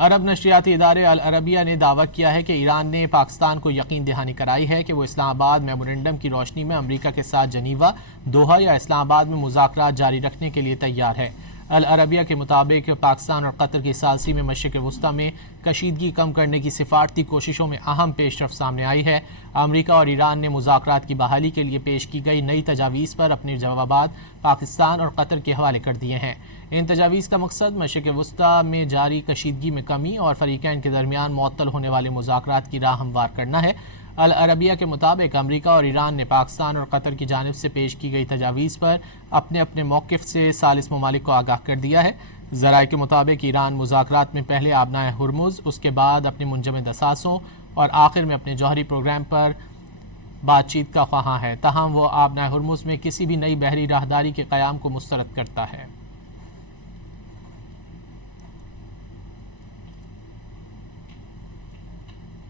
عرب نشریاتی ادارے العربیہ نے دعویٰ کیا ہے کہ ایران نے پاکستان کو یقین دہانی کرائی ہے کہ وہ اسلام آباد میمورنڈم کی روشنی میں امریکہ کے ساتھ جنیوا، دوحہ یا اسلام آباد میں مذاکرات جاری رکھنے کے لیے تیار ہے۔ العربیہ کے مطابق پاکستان اور قطر کی ثالثی میں مشرق وسطیٰ میں کشیدگی کم کرنے کی سفارتی کوششوں میں اہم پیش رفت سامنے آئی ہے۔ امریکہ اور ایران نے مذاکرات کی بحالی کے لیے پیش کی گئی نئی تجاویز پر اپنے جوابات پاکستان اور قطر کے حوالے کر دیے ہیں۔ ان تجاویز کا مقصد مشرق وسطیٰ میں جاری کشیدگی میں کمی اور فریقین کے درمیان معطل ہونے والے مذاکرات کی راہ ہموار کرنا ہے۔ العربیہ کے مطابق امریکہ اور ایران نے پاکستان اور قطر کی جانب سے پیش کی گئی تجاویز پر اپنے اپنے موقف سے ثالث ممالک کو آگاہ کر دیا ہے۔ ذرائع کے مطابق ایران مذاکرات میں پہلے آبنائے ہرمز، اس کے بعد اپنے منجمد اثاثوں اور آخر میں اپنے جوہری پروگرام پر بات چیت کا خواہاں ہے، تاہم وہ آبنائے ہرمز میں کسی بھی نئی بحری راہداری کے قیام کو مسترد کرتا ہے۔